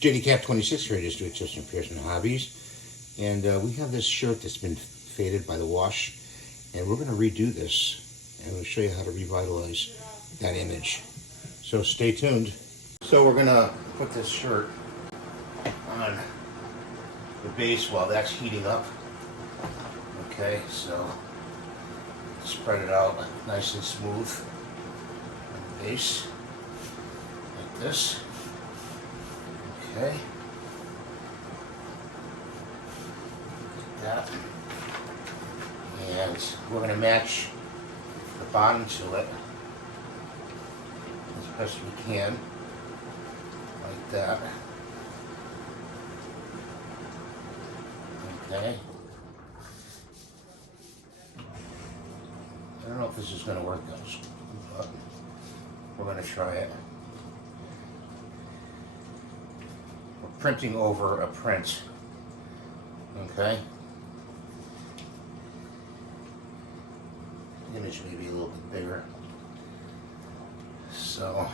JDCap26 here, just do it just in Pearson Hobbies. And we have this shirt that's been faded by the wash, and we're going to redo this, and we'll show you how to revitalize that image. So stay tuned. So we're going to put this shirt on the base while that's heating up. Okay, so spread it out nice and smooth on the base, like this. Okay. Like that. And we're going to match the bottom to it as best we can, like that. Okay. I don't know if this is going to work, guys, but we're going to try it. We're printing over a print. Okay. The image may be a little bit bigger. So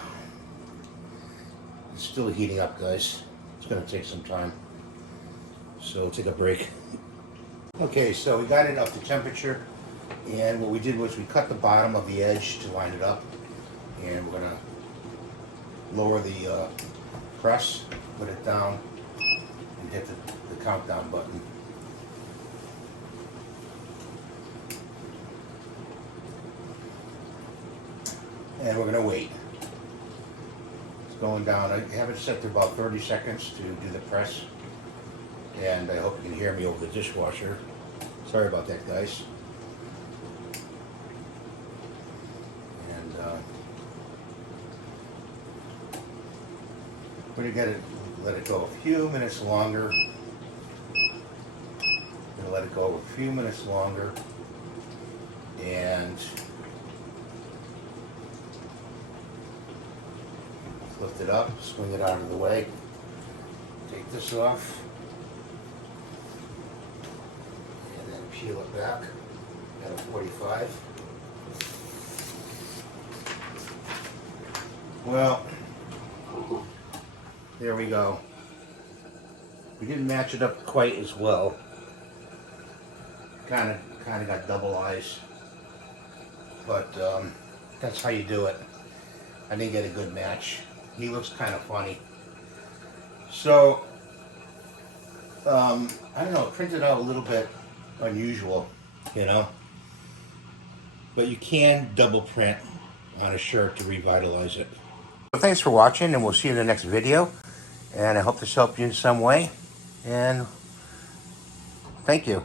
it's still heating up, guys. It's going to take some time. So take a break. Okay, so we got it up to temperature, and what we did was we cut the bottom of the edge to line it up, and we're going to lower the press, put it down, and hit the countdown button. And we're going to wait. It's going down. I have it set to about 30 seconds to do the press. And I hope you can hear me over the dishwasher. Sorry about that, guys. And we're going to let it go a few minutes longer. Going to let it go a few minutes longer. And lift it up, swing it out of the way. Take this off. And then peel it back at a 45. Well, there we go. We didn't match it up quite as well. Kind of got double eyes. But that's how you do it. I didn't get a good match. He looks kind of funny. So, I don't know, it printed out a little bit unusual, you know. But you can double print on a shirt to revitalize it. So thanks for watching, and we'll see you in the next video. And I hope this helped you in some way. And thank you.